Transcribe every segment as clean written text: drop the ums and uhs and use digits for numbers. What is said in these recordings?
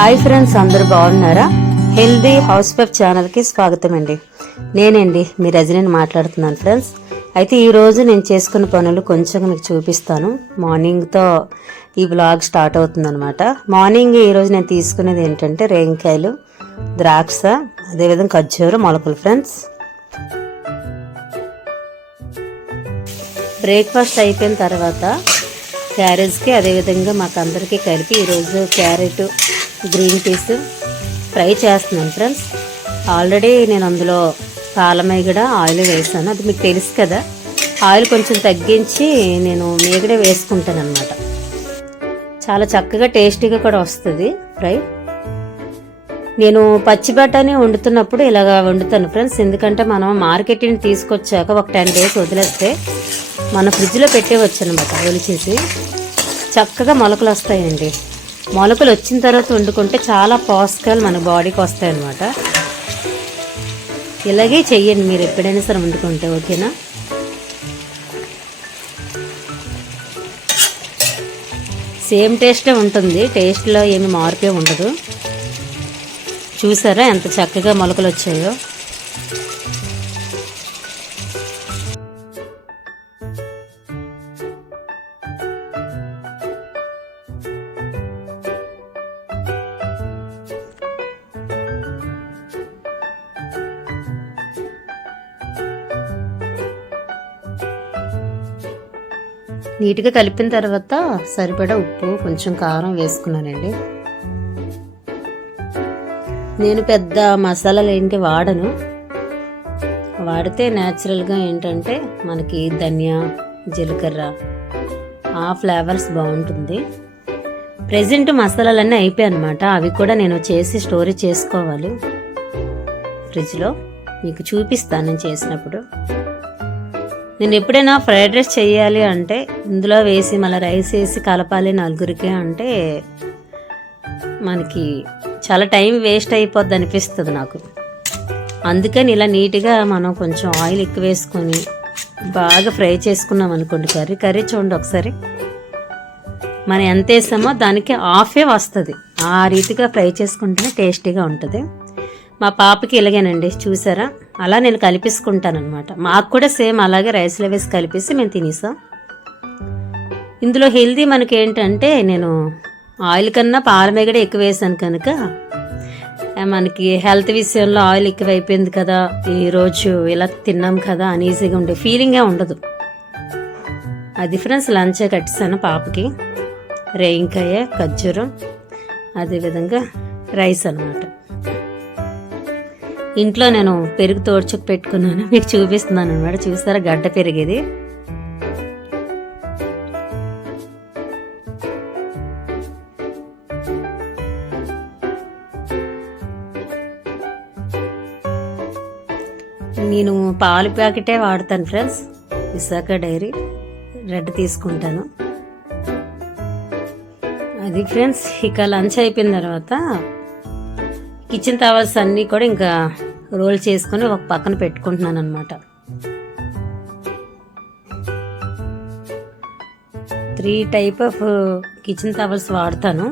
Hi friends, అందరూ బాగున్నారా? Healthy house wife ఛానల్కి స్వాగతం అండి. నేనండి మీ రజనీని మాట్లాడుతున్నాను ఫ్రెండ్స్. అయితే ఈరోజు నేను చేసుకున్న పనులు కొంచెం మీకు చూపిస్తాను. మార్నింగ్తో ఈ బ్లాగ్ స్టార్ట్ అవుతుందన్నమాట. మార్నింగ్ ఈరోజు నేను తీసుకునేది ఏంటంటే రేగికాయలు, ద్రాక్ష, అదేవిధంగా ఖర్జూర మొలకలు ఫ్రెండ్స్. బ్రేక్ఫాస్ట్ అయిపోయిన తర్వాత క్యారేజ్కి అదేవిధంగా మాకు అందరికీ కలిపి ఈరోజు క్యారెట్, గ్రీన్ పీస్ ఫ్రై చేస్తున్నాను ఫ్రెండ్స్. ఆల్రెడీ నేను అందులో పాలమేగడ ఆయిల్ వేసాను, అది మీకు తెలుసు కదా. ఆయిల్ కొంచెం తగ్గించి నేను మేగడే వేసుకుంటాను అనమాట. చాలా చక్కగా టేస్టీగా కూడా వస్తుంది ఫ్రై. నేను పచ్చి బఠానీ వండుతున్నప్పుడు ఇలాగ వండుతాను ఫ్రెండ్స్. ఎందుకంటే మనం మార్కెట్ని తీసుకొచ్చాక ఒక 10 days వదిలేస్తే మన ఫ్రిడ్జ్లో పెట్టేవచ్చు అనమాట. ఒలిచేసి చక్కగా మొలకలు వస్తాయండి. మొలకలు వచ్చిన తర్వాత వండుకుంటే చాలా పోషకాలు మన బాడీకి వస్తాయి అన్నమాట. ఇలాగే చెయ్యండి మీరు ఎప్పుడైనా సరే వండుకుంటే, ఓకేనా? సేమ్ టేస్టే ఉంటుంది, టేస్ట్లో ఏమి మార్పే ఉండదు. చూసారా ఎంత చక్కగా మొలకలు వచ్చాయో. నీట్గా కలిపిన తర్వాత సరిపడా ఉప్పు, కొంచెం కారం వేసుకున్నానండి. నేను పెద్ద మసాలాలు ఏంటి వాడను. వాడితే న్యాచురల్గా ఏంటంటే మనకి ధనియా, జీలకర్ర ఆ ఫ్లేవర్స్ బాగుంటుంది. ప్రెజెంట్ మసాలాలన్నీ అయిపోయాయి అనమాట. అవి కూడా నేను చేసి స్టోరేజ్ చేసుకోవాలి ఫ్రిడ్జ్లో. మీకు చూపిస్తాను నేను చేసినప్పుడు. నేను ఎప్పుడైనా ఫ్రైడ్ రైస్ చేయాలి అంటే ఇందులో వేసి మళ్ళీ రైస్ వేసి కలపాలి నలుగురికి అంటే మనకి చాలా టైం వేస్ట్ అయిపోద్ది అనిపిస్తుంది నాకు. అందుకని ఇలా నీట్గా మనం కొంచెం ఆయిల్ ఎక్కువ వేసుకొని బాగా ఫ్రై చేసుకున్నాం అనుకోండి. కర్రీ చూడండి ఒకసారి, మనం ఎంత వేసామో దానికి హాఫే వస్తుంది. ఆ రీతిగా ఫ్రై చేసుకుంటేనే టేస్టీగా ఉంటుంది. మా పాపకి ఇలాగేనండి, చూసారా? అలా నేను కలిపేసుకుంటాను అనమాట. మాకు కూడా సేమ్ అలాగే రైస్లో వేసి కలిపేసి మేము తినేసాం. ఇందులో హెల్దీ మనకి ఏంటంటే నేను ఆయిల్ కన్నా పాలమేగడ ఎక్కువ వేసాను కనుక మనకి హెల్త్ విషయంలో ఆయిల్ ఎక్కువ అయిపోయింది కదా, ఈరోజు ఇలా తిన్నాం కదా అని ఈజీగా ఉండే ఫీలింగే ఉండదు. అది ఫ్రెండ్స్ లంచే కట్టేసాను పాపకి. రేగికాయ, ఖర్జూరం, అదేవిధంగా రైస్ అనమాట. ఇంట్లో నేను పెరుగు తోడ్చుకు పెట్టుకున్నాను, మీకు చూపిస్తున్నాను అనమాట. చూస్తారా గడ్డ పెరిగేది. నేను పాలు ప్యాకెటే వాడతాను ఫ్రెండ్స్. విశాఖ డైరీ రెడ్ తీసుకుంటాను. అది ఫ్రెండ్స్. ఇక లంచ్ అయిపోయిన తర్వాత కిచెన్ టవల్స్ అన్నీ కూడా ఇంకా రోల్ చేసుకొని ఒక పక్కన పెట్టుకుంటున్నాను అనమాట. 3 type ఆఫ్ కిచెన్ టవల్స్ వాడతాను.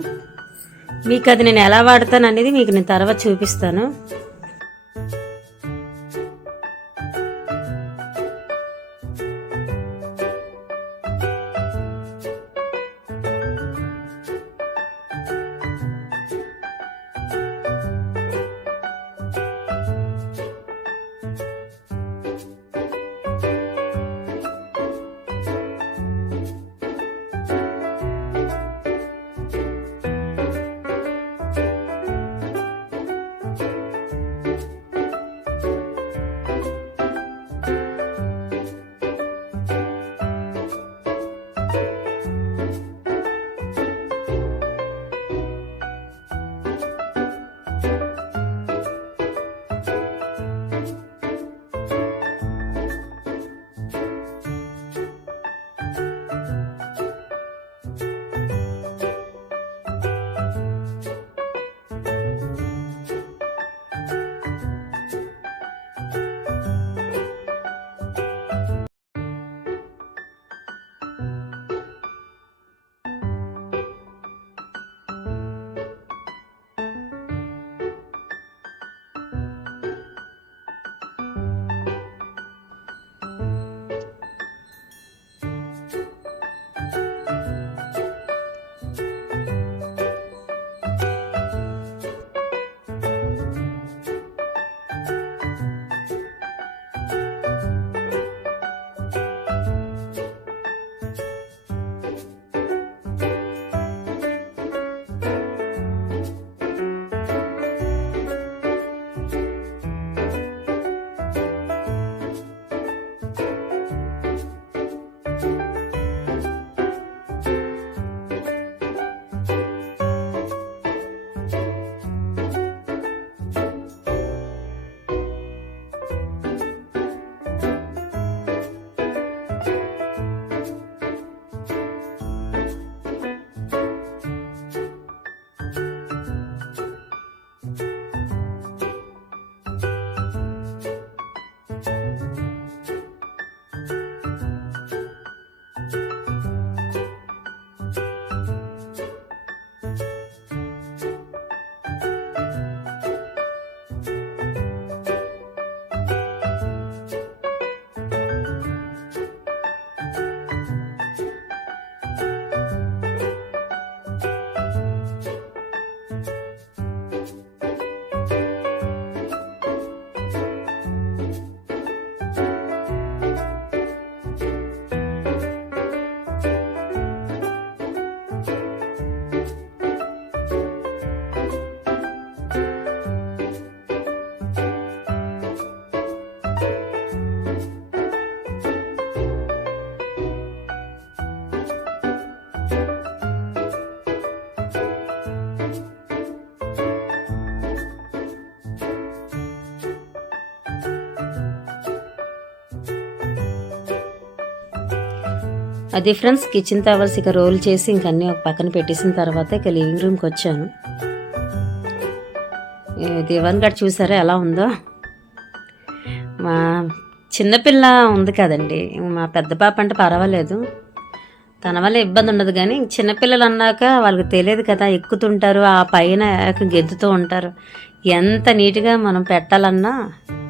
మీకు అది నేను ఎలా వాడతాను అనేది మీకు నేను తర్వాత చూపిస్తాను. అది ఫ్రెండ్స్ కిచెన్ టవల్స్ ఇక రోల్ చేసి ఇంక అన్నీ ఒక పక్కన పెట్టేసిన తర్వాత ఇక లివింగ్ రూమ్కి వచ్చాను. దివాన్ గడ్ చూసారా ఎలా ఉందో. మా చిన్నపిల్ల ఉంది కదండి, మా పెద్ద పాప అంటే పర్వాలేదు, తన వల్ల ఇబ్బంది ఉండదు. కానీ చిన్నపిల్లలు అన్నాక వాళ్ళకి తెలియదు కదా, ఎక్కుతుంటారు, ఆ పైన గెంతుతూ ఉంటారు. ఎంత నీట్గా మనం పెట్టాలన్నా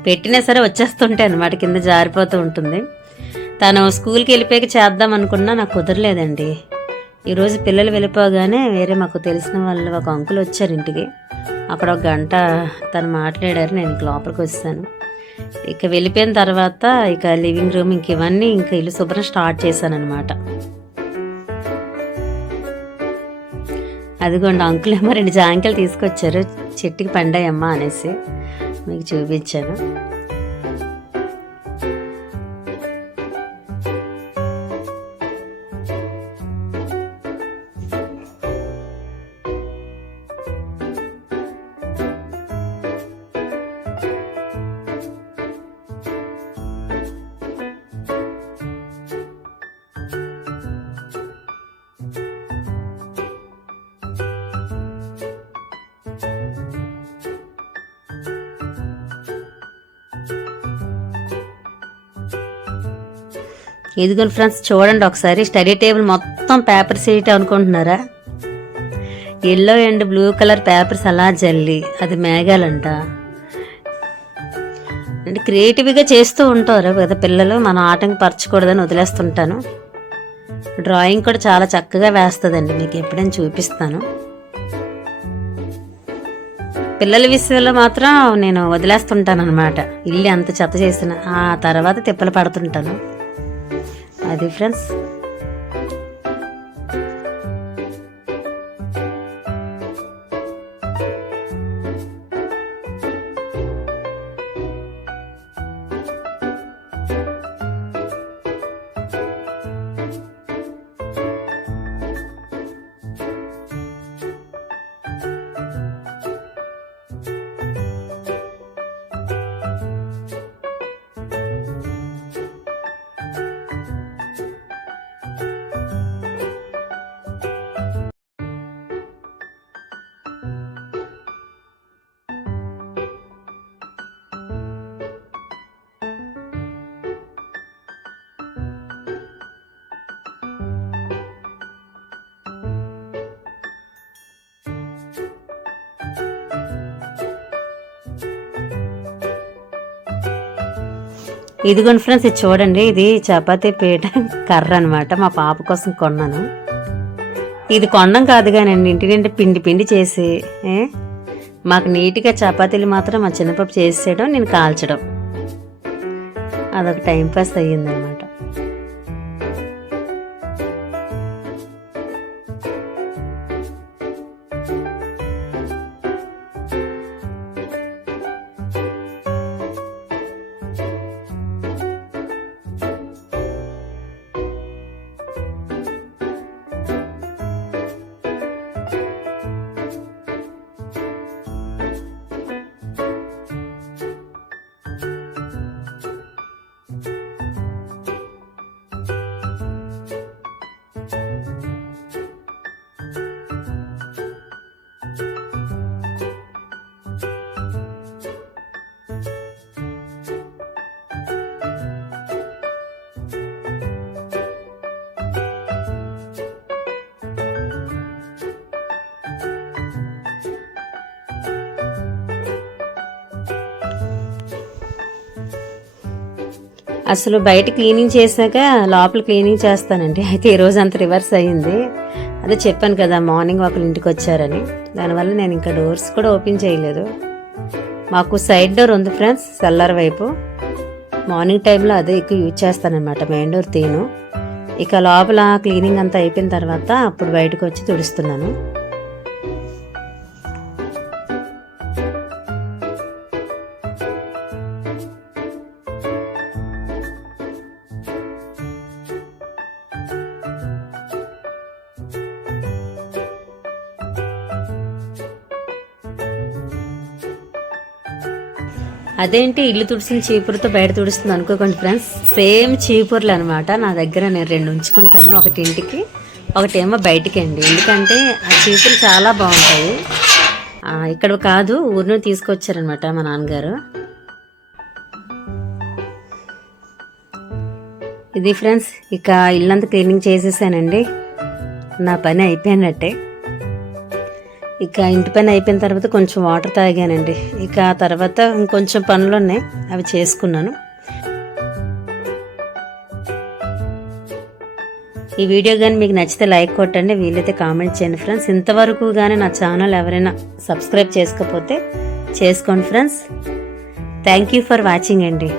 పెట్టినా సరే వచ్చేస్తుంటాయి అన్నమాట, కింద జారిపోతూ ఉంటుంది. తను స్కూల్కి వెళ్ళిపోయాక చేద్దాం అనుకున్నా నాకు కుదరలేదండి. ఈరోజు పిల్లలు వెళ్ళిపోగానే వేరే మాకు తెలిసిన వాళ్ళు ఒక అంకుల్ వచ్చారు ఇంటికి. అక్కడ ఒక గంట తను మాట్లాడారు, నేను ఇంక లోపలికి వచ్చాను. ఇక వెళ్ళిపోయిన తర్వాత ఇక లివింగ్ రూమ్ ఇంక ఇవన్నీ ఇంకా ఇల్లు శుభ్రం స్టార్ట్ చేశాను అనమాట. అదిగోండి అంకుల్ ఏమో 2 జాంకాయలు తీసుకొచ్చారు, చెట్టుకి పండాయమ్మా అనేసి మీకు చూపించాను. ఇదిగోండి ఫ్రెండ్స్ చూడండి ఒకసారి, స్టడీ టేబుల్ మొత్తం పేపర్ షీట్ అనుకుంటున్నారా? Yellow and blue colour papers అలా జల్లి, అది మేఘాలంట. అంటే క్రియేటివ్గా చేస్తూ ఉంటారు కదా పిల్లలు, మనం ఆటంకపరచకూడదని వదిలేస్తుంటాను. డ్రాయింగ్ కూడా చాలా చక్కగా వేస్తుందండి, మీకు ఎప్పుడైనా చూపిస్తాను. పిల్లల విషయంలో మాత్రం నేను వదిలేస్తుంటాను అనమాట, ఇల్లు అంత చెత్త చేసిన ఆ తర్వాత తిప్పలు పడుతుంటాను. అది ఫ్రెండ్స్. ఇదిగోండి ఫ్రెండ్స్, ఇది చూడండి, ఇది చపాతీ పీట కర్ర అనమాట, మా పాప కోసం కొన్నాను. ఇది కొనడం కాదు కానీ ఇంటి నిండి పిండి పిండి చేసి మాకు నీట్గా చపాతీలు మాత్రం మా చిన్నపాప చేసేయడం, నేను కాల్చడం, అదొక టైంపాస్ అయ్యిందనమాట. అసలు బయట క్లీనింగ్ చేశాక లోపల క్లీనింగ్ చేస్తానండి. అయితే ఈరోజు అంత రివర్స్ అయ్యింది. అదే చెప్పాను కదా మార్నింగ్ ఒకళ్ళు ఇంటికి వచ్చారని, దానివల్ల నేను ఇంకా డోర్స్ కూడా ఓపెన్ చేయలేదు. మాకు సైడ్ డోర్ ఉంది ఫ్రెండ్స్, సెల్లర్ వైపు. మార్నింగ్ టైంలో అదే ఎక్కువ యూజ్ చేస్తానన్నమాట, మెయిన్ డోర్ తీను. ఇక లోపల క్లీనింగ్ అంతా అయిపోయిన తర్వాత అప్పుడు బయటకు వచ్చి తుడుస్తున్నాను. అదేంటి ఇల్లు తుడిసిన చీపురుతో బయట తుడుస్తుంది అనుకోకండి ఫ్రెండ్స్, సేమ్ చీపుర్లు అనమాట నా దగ్గర. నేను 2 ఉంచుకుంటాను, ఒకటి ఇంటికి ఒకటేమో బయటికి అండి. ఎందుకంటే ఆ చీపురు చాలా బాగుంటాయి. ఇక్కడ కాదు, ఊరి నుండి తీసుకొచ్చారనమాట మా నాన్నగారు. ఇది ఫ్రెండ్స్, ఇక ఇల్లంతా క్లీనింగ్ చేసేసానండి. నా పని అయిపోయినట్టే. ఇక ఇంటి పని అయిపోయిన తర్వాత కొంచెం వాటర్ తాగానండి. ఇక ఆ తర్వాత ఇంకొంచెం పనులు ఉన్నాయి, అవి చేసుకున్నాను. ఈ వీడియో కానీ మీకు నచ్చితే లైక్ కొట్టండి, వీలైతే కామెంట్ చేయండి ఫ్రెండ్స్. ఇంతవరకు కానీ నా ఛానల్ ఎవరైనా సబ్స్క్రైబ్ చేసుకోకపోతే చేసుకోండి friends. Thank you for watching అండి.